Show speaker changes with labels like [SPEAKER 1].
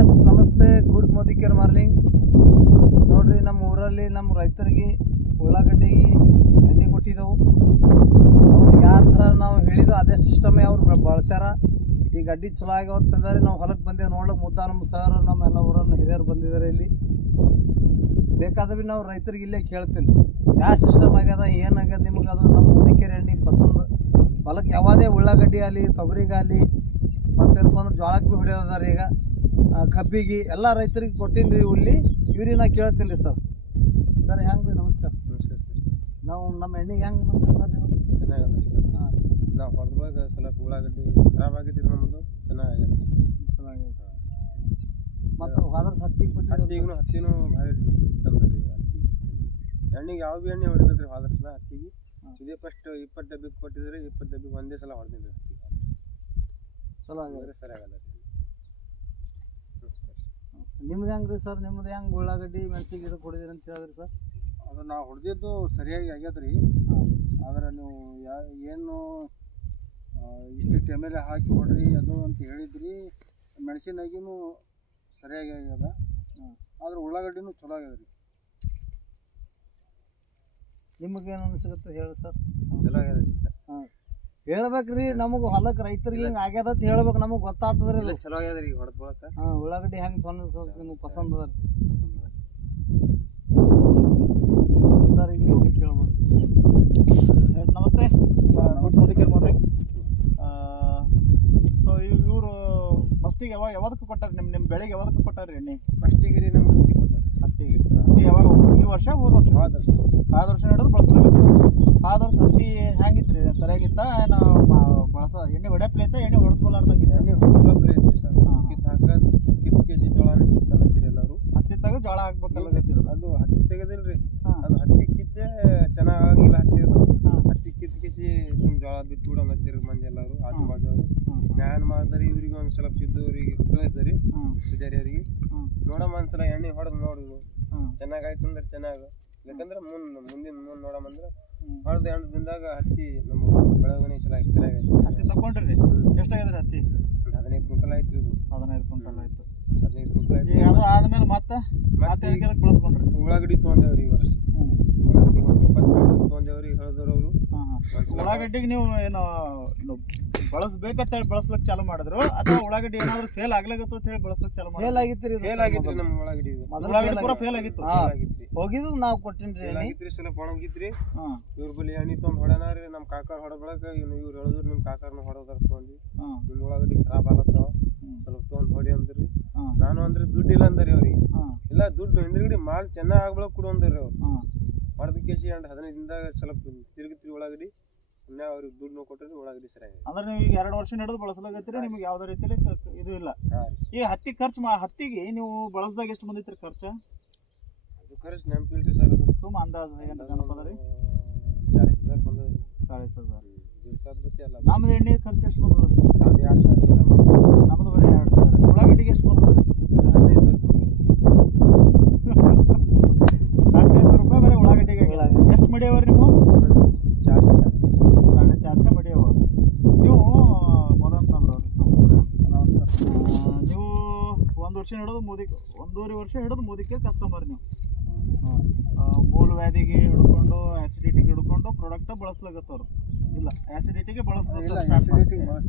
[SPEAKER 1] S ನಮಸ್ತೆ good Modi care morning ನೋಡ್ರಿ, ನಮ್ಮ ಊರಲ್ಲಿ ನಮ್ಮ ರೈತರಿಗೆ ಉಳ್ಳಾಗಡ್ಡಿಗೆ ಎಣ್ಣೆ ಕೊಟ್ಟಿದ್ದೆವು. ಅವ್ರು ಯಾವ ಥರ ನಾವು ಹೇಳಿದ್ದು ಅದೇ ಸಿಸ್ಟಮೇ ಅವ್ರು ಬಳಸ್ಯಾರ. ಈ ಗಡ್ಡಿ ಚಲೋ ಆಗ್ಯಾವ ಅಂತಂದರೆ ನಾವು ಹೊಲಕ್ಕೆ ಬಂದೇವು ನೋಡ್ಲಿಕ್ಕೆ ಮುದ್ದ ನಮ್ಮ ಸರ್ ನಮ್ಮೆಲ್ಲ ಊರನ್ನು ಹಿರಿಯರು ಬಂದಿದ್ದಾರೆ ಇಲ್ಲಿ. ಬೇಕಾದ್ರೆ ನಾವು ರೈತರಿಗೆ ಇಲ್ಲೇ ಕೇಳ್ತೀನಿ. ಯಾವ ಸಿಸ್ಟಮ್ ಆಗ್ಯದ ಏನಾಗ್ಯದ ನಿಮ್ಗೆ ಅದು ನಮ್ಮ ಮುದಿಕೆರೆ ಎಣ್ಣೆ ಪಸಂದ್. ಹೊಲಕ್ಕೆ ಯಾವುದೇ ಉಳ್ಳಾಗಡ್ಡಿ ಆಗಲಿ ತೊಗರಿಗಾಗಲಿ ಮತ್ತೇನಪ್ಪ ಅಂದ್ರೆ ಜೋಳಕ್ಕೆ ಭೀ ಹೊಡೆಯೋದಾರ ಈಗ. ಕಬ್ಬಿಗೆ ಎಲ್ಲ ರೈತರಿಗೆ ಕೊಟ್ಟೀನಿ ರೀ ಇಲ್ಲಿ. ಇವ್ರಿಗೆ ನಾ ಕೇಳ್ತೀನಿ ರೀ ಸರ್. ಸರ್ ಹೆಂಗೆ ರೀ ನಮಸ್ಕಾರ.
[SPEAKER 2] ನಮಸ್ಕಾರ ಸರ್.
[SPEAKER 1] ನಾವು ನಮ್ಮ ಎಣ್ಣೆಗೆ ಹೆಂಗೆ ನಮಸ್ಕಾರ ಸರ್ ನೀವು
[SPEAKER 2] ಚೆನ್ನಾಗದ ಸರ್.
[SPEAKER 1] ಹಾಂ.
[SPEAKER 2] ನಾವು ಹೊಡೆದಾಗ ಸ್ವಲ್ಪ ಉಳ್ಳಾಗಡ್ಡಿ ಖರಾಬ್ ಆಗಿದ್ರಿ ನಮ್ಮದು ಚೆನ್ನಾಗ್ಯದ
[SPEAKER 1] ಚೆನ್ನಾಗಿದೆ. ಮತ್ತು ಹೋದ್ರ ಹತ್ತಿಗೆ ಕೊಟ್ಟಿದ್ದೀವಿ
[SPEAKER 2] ಹತ್ತಿಗೂ ಹತ್ತಿನೂ ಭಾರಿ ತಂದ್ರಿ ಹತ್ತಿ. ಎಣ್ಣೆಗೆ ಯಾವ ಭೀ ಎಣ್ಣೆ ಹೊಡೆದಿಲ್ಲ ರೀ ಸಲ ಹತ್ತಿಗೆ. ಇದೇ ಫಸ್ಟ್ ಇಪ್ಪತ್ತು ಡಬ್ಬಿಗೆ ಕೊಟ್ಟಿದ್ರೆ ಇಪ್ಪತ್ತು ಡಬ್ಬಿಗೆ ಒಂದೇ ಸಲ ಹೊಡೆದಿಲ್ರಿ ಹತ್ತಿಗೆ
[SPEAKER 1] ಚಲೋ
[SPEAKER 2] ಸರಿ ಆಗಲ್ಲ ರೀ
[SPEAKER 1] ನಿಮ್ದು ಹೆಂಗೆ ರೀ ಸರ್? ನಿಮ್ದು ಹೆಂಗೆ ಉಳ್ಳಾಗಡ್ಡಿ ಮೆಣಸಿಗೆ ಗಿಡ ಕೊಡಿದ್ರಿ ಅಂತ ಹೇಳಿದ್ರಿ ಸರ್?
[SPEAKER 2] ಅದು ನಾವು ಹೊಡೆದಿದ್ದು ಸರಿಯಾಗಿ ಆಗ್ಯದ್ರಿ.
[SPEAKER 1] ಹಾಂ.
[SPEAKER 2] ಆದ್ರೆ ನೀವು ಯಾ ಏನು ಇಷ್ಟಿಷ್ಟು ಎಂ ಎಲ್ ಎ ಹಾಕಿ ಕೊಡ್ರಿ ಅದು ಅಂತ ಹೇಳಿದ್ರಿ. ಮೆಣಸಿನಾಗಿನೂ ಸರಿಯಾಗಿ ಆಗ್ಯದ.
[SPEAKER 1] ಹಾಂ.
[SPEAKER 2] ಆದ್ರೆ ಉಳ್ಳಾಗಡ್ಡಿನೂ ಚಲೋ ಆಗ್ಯದ ರೀ
[SPEAKER 1] ನಿಮಗೇನು ಅನಿಸುತ್ತೆ ಹೇಳಿ ಸರ್?
[SPEAKER 2] ಚಲೋ ಆಗ್ಯದ ರೀ ಸರ್.
[SPEAKER 1] ಹಾಂ. ಹೇಳ್ಬೇಕ್ರಿ ನಮಗ್ ಹೊಲಕ್ಕೆ ರೈತರಿಗೆ ಹಿಂಗೆ ಆಗ್ಯದ ಅಂತ ಹೇಳ್ಬೇಕು ನಮಗೆ ಗೊತ್ತಾಗ್ತದ್ರಿ
[SPEAKER 2] ಇಲ್ಲ ಚಲೋ ಆಗ್ಯದ ರೀ ಹೊಡೆದ್ ಬಳಕ
[SPEAKER 1] ಹಾಂ ಉಳ್ಳಾಗಡ್ಡಿ ಹೆಂಗೆ ಸೊನ್ನೆ ಸ್ವಲ್ಪ ನಿಮ್ಗೆ ಪಸಂದ್ ಅದ? ಸರ್ ಈಗ ನೀವು ಕೇಳ್ಬೋದು.
[SPEAKER 3] ಎಸ್ ನಮಸ್ತೆ. ಗುಡ್ ಮೋದಿಕೇರ್ ಮಾರ್ನಿಂಗ್ ಸೊ ಇವರು ಫಸ್ಟಿಗೆ ಯಾವಾಗ ಯಾವ್ದಕ್ಕೆ ಕೊಟ್ಟಾರೆ ನಿಮ್ಮ ನಿಮ್ಮ ಬೆಳೆಗೆ ಯಾವ್ದಕ್ಕೆ ಕೊಟ್ಟಾರೆ ಎಣ್ಣೆ?
[SPEAKER 2] ಫಸ್ಟಿಗೆ ರೀ ನಮ್ಮ ಹತ್ತಿ ಕೊಟ್ಟಾರೆ
[SPEAKER 3] ಹತ್ತಿ ಯಾವಾಗ ಈ ವರ್ಷ ಹೋದ ವರ್ಷ.
[SPEAKER 2] ಆದರ್
[SPEAKER 3] ಆದ ವರ್ಷ ನಡೆದು ಬಳಸಲಾಗತ್ತೆ ಆದ ವರ್ಷ ಹತ್ತಿ ಹೆಂಗಿತ್ತು ರೀ ಸರಿಯಾಗಿತ್ತ ನಾವು ಬಳಸ ಎಣ್ಣೆ ಹೊಡೆಪ್ಲೇತ ಎಣ್ಣೆ ಹೊಡೆಸ್ಕೊಲಾರ್ದಂಗಿದೆ
[SPEAKER 2] ಎಣ್ಣೆ ಹೊಸಲಪ್ಲೆ ಐತ್ರಿ ಸರ್. ಕಿತ್ತು ಹಾಕೋದು ಕಿತ್ತು ಕೆ ಜಿ ಜೋಳ ಕಿತ್ತಲತ್ತೀರಿ ಎಲ್ಲರೂ.
[SPEAKER 3] ಹತ್ತಿ ತಗ ಜೋಳ ಹಾಕ್ಬೇಕಲ್ಲಾಗತ್ತಿದ್ರು
[SPEAKER 2] ಅದು ಹತ್ತಿ ತೆಗೆದಿಲ್ಲ
[SPEAKER 3] ರೀ
[SPEAKER 2] ಅದು ಹತ್ತಿ ಕಿತ್ತೆ ಚೆನ್ನಾಗಿ ಆಗಿಲ್ಲ ಹತ್ತಿ ಅದು
[SPEAKER 3] ಹಾಂ
[SPEAKER 2] ಹತ್ತಿ ಕಿತ್ತು ಕಿಸಿ ಸುಮ್ ಜೋಳ ಬಿತ್ತು ಮತ್ತೆ ಮಂದಿ ಎಲ್ಲರೂ ಆಜು ಬಾಜು ನ್ಯಾನ್ ಸ್ವಲ್ಪ ಇವ್ರಿಗೆ ಒಂದು ಸ್ವಲ್ಪ ಸಿದ್ದವ್ರಿಗೆ ಕಳಿಸ್ದರಿ ಪೂಜಾರಿ ಅವರಿಗೆ ನೋಡಮ್ಮ ಒಂದ್ಸಲ ಎಣ್ಣೆ ಹೊಡೆದು
[SPEAKER 3] ನೋಡುದು
[SPEAKER 2] ಚೆನ್ನಾಗಾಯ್ತು ಅಂದ್ರೆ ಚೆನ್ನಾಗ. ಯಾಕಂದ್ರೆ ಮುಂದ್ ಮುಂದಿನ ಮುಂದೆ ನೋಡಮ್ಮಂದ್ರೆ
[SPEAKER 3] ಅಂದ್ರೆ
[SPEAKER 2] ಹೊಡೆದು ಎಂಟು ದಿನದಾಗ ಹತ್ತಿ ನಮ್ಮ ಬೆಳವಣಿಗೆ ಚೆನ್ನಾಗಿ ಚೆನ್ನಾಗೈತಿ.
[SPEAKER 3] ಹತ್ತಿ ತಗೊಂಡ್ರಿ ಎಷ್ಟಾಗಿದ್ರಿ ಹತ್ತಿ?
[SPEAKER 2] ಒಂದು ಹದಿನೈದು ಕ್ವಿಂಟಲ್ ಆಯ್ತು ಇದು.
[SPEAKER 3] ಹದಿನೈದು ಕ್ವಿಂಟಲ್ ಆಯ್ತು.
[SPEAKER 2] ಹದಿನೈದು ಕ್ವಿಂಟಲ್ ಆಯ್ತು.
[SPEAKER 3] ಆದ್ಮೇಲೆ ಮತ್ತೆ ಮತ್ತೆ ಬಳಸ್ಕೊಂಡ್ರಿ?
[SPEAKER 2] ಉಳ್ಳಾಗಡ್ಡಿ ತೊಗೊಂಡೇವ್ರಿ ಈ ವರ್ಷ
[SPEAKER 3] ಹ್ಮ್
[SPEAKER 2] ಉಳ್ಳಾಗಡ್ಡಿ ಒಂದು ಇಪ್ಪತ್ತು ಕ್ವಿಂಟಲ್ ತೊಗೊಂಡೇವ್ರಿ ಹೇಳಿದ್ರು ಅವರು
[SPEAKER 3] ಹಾಂ ಹಾಂ ಉಳ್ಳಾಗಡ್ಡಿಗೆ ನೀವು ಏನು ಏನು ಬಳಸ್ಬೇಕಂತ ಹೇಳಿ ಬಳಸ್ಲಕ್ ಚಾಲು ಮಾಡಿದ್ರು ಅಥವಾ ಉಳ್ಳಾಗಡ್ಡಿ ಏನಾದ್ರು ಫೇಲ್ ಆಗ್ಲಾಗತ್ತ ಅಂತ ಹೇಳಿ ಬಳಸ್ಲಿಕ್ಕೆ ಚಾಲು
[SPEAKER 1] ಫೇಲ್
[SPEAKER 3] ಮಾಡಿದ್ರು
[SPEAKER 1] ಆಗಿತ್ತು ರೀ
[SPEAKER 2] ಫೇಲ್ ಆಗಿತ್ತು ನಮ್ಮ ಉಳ್ಳಾಗಡ್ಡಿ ಇದು.
[SPEAKER 1] ಮೊದಲು
[SPEAKER 3] ಉಳ್ಳಾಗಡ್ಡಿ ಪೂರ ಫೇಲ್ ಆಗಿತ್ತು.
[SPEAKER 2] ಫೇಲ್
[SPEAKER 1] ಹೋಗಿದ್ದು ನಾವು ಕೊಟ್ಟಿನಿ ರೀ
[SPEAKER 2] ಫೇಲ್
[SPEAKER 1] ಎಣ್ಣೆ.
[SPEAKER 2] ಸಲ ಸ್ವಲ್ಪ ಒಣಗಿತ್ರಿ.
[SPEAKER 3] ಹಾಂ.
[SPEAKER 2] ಇವ್ರ ಬಲಿ ಎಣ್ಣೆ ತೊಗೊಂಡು ರೀ ನಮ್ಮ ಕಾಕಾರ ಹೊಡ ಬಳಕ ಇವ್ನು ಇವ್ರು ಹೇಳಿದ್ರು ನಿಮ್ಮ ಕಾಕಾರನ ಹೊಡೋದಾರ ತೊಗೊಂಡು. ನಿಮ್ಮ ಉಳ್ಳಾಗಡ್ಡಿ ಖರಾಬ್ ಆಗತ್ತಾವ ಸ್ವಲ್ಪ ತೊಗೊಂಡು ಹೊಡಿ ಅಂದ್ರಿ. ನಾನು ಅಂದ್ರೆ ದುಡ್ಡು ಇಲ್ಲ ಅಂದ್ರಿ ಅವ್ರಿಗೆ. ಇಲ್ಲ ದುಡ್ಡು ಹಿಂದ್ಗಡೆ ಮಾಲ್ ಚೆನ್ನಾಗಿ ಆಗ್ಬಳಕ್ ಕೊಡು ಅಂದ್ರಿ ಅವ್ರು.
[SPEAKER 3] ಹಾಂ.
[SPEAKER 2] ಹೊಡೆದ ಕೇಸಿ ಅಂಡ್ ಹದಿನೈದು ದಿನದಾಗ ಸ್ವಲ್ಪ ತಿರುಗಿತ್ರಿ ಉಳ್ಳಾಗಡ್ಡಿ. ಇನ್ನ ಅವ್ರಿಗೆ ದುಡ್ಡು ಕೊಟ್ಟರೆ ಒಳಗಡೆ ಸರಿಯಾಗಿ
[SPEAKER 3] ಅಂದ್ರೆ ನೀವು ಈಗ ಎರಡು ವರ್ಷ ನಡೆದು ಬಳಸಲಾಗತ್ತೀರಿ ನಿಮ್ಗೆ ಯಾವುದೇ ರೀತಿಯಲ್ಲಿ ಕ- ಇದು ಇಲ್ಲ
[SPEAKER 2] ಹಾಂ
[SPEAKER 3] ಈ ಹತ್ತಿ ಖರ್ಚು ಮಾ ಹತ್ತಿಗೆ ನೀವು ಬಳಸ್ದಾಗ ಎಷ್ಟು ಬಂದಿತ್ರಿ ಖರ್ಚು
[SPEAKER 2] ಅದು ಖರ್ಚು ನೆನಪಿಲ್ರಿ ಸರ್ ಅದು
[SPEAKER 3] ಸುಮ್ಮ ಅಂದಾಜು ಏನು ನೆನಪದ ರೀ
[SPEAKER 2] ಚಾಳಿಸ್ ಹಜಾರ್ ಬಂದದ್ರಿ
[SPEAKER 3] ಚಾಳೀಸ್ ಹಜಾರ್
[SPEAKER 2] ದಿವಸ ಜೊತೆ ಅಲ್ಲ
[SPEAKER 3] ನಮ್ದು ಎಣ್ಣೆ ಖರ್ಚು ಎಷ್ಟು ಬಂದದ ರೀ
[SPEAKER 2] ಅದು ಎರಡು ಸಾವಿರ ಮಾಡ್ಬೋದು.
[SPEAKER 3] ನಮ್ದು ಬರೀ ಎರಡು ಸಾವಿರ ಉಳ್ಳಾಗಡ್ಡಿಗೆ ಎಷ್ಟು ಬಂದದ ರೀ
[SPEAKER 2] ಹದಿನೈದು
[SPEAKER 3] ಹದಿನೈದು ರೂಪಾಯಿ ಬರೀ ಉಳ್ಳಾಗಡ್ಡಿಗೆ
[SPEAKER 1] ಉಳ್ಳಾಗಡ್ಡಿ.
[SPEAKER 3] ಎಷ್ಟು ಮಡಿಯವ್ರಿ ರೀ ನೀವು
[SPEAKER 2] ಚಾರ್ಜ್
[SPEAKER 3] ಸಾಡೆ ಚಾರ್ಶೆ ಮಡಿಯವ ನೀವು ಮೌಲಾನ್ ಸಾಬ್ರ ಅವ್ರಿ ನಮಸ್ಕಾರ
[SPEAKER 1] ನಮಸ್ಕಾರ
[SPEAKER 3] ಆ, ನೀವು ಒಂದು ವರ್ಷ ಹಿಡಿದು ಮೋದಿ ಒಂದೂವರೆ ವರ್ಷ ಹಿಡಿದು ಮೋದಿಗೆ ಕಸ್ಟಮರ್ ನೀವು. ಮೂಲ ವ್ಯಾಧಿಗೆ ಹಿಡ್ಕೊಂಡು ಆ್ಯಸಿಡಿಟಿಗೆ ಹಿಡ್ಕೊಂಡು ಪ್ರಾಡಕ್ಟ ಬಳಸ್ಲಾಗತ್ತವ್ರು ಇಲ್ಲ ಆ್ಯಸಿಡಿಟಿಗೆ
[SPEAKER 1] ಬಳಸ್ತಾರೆ.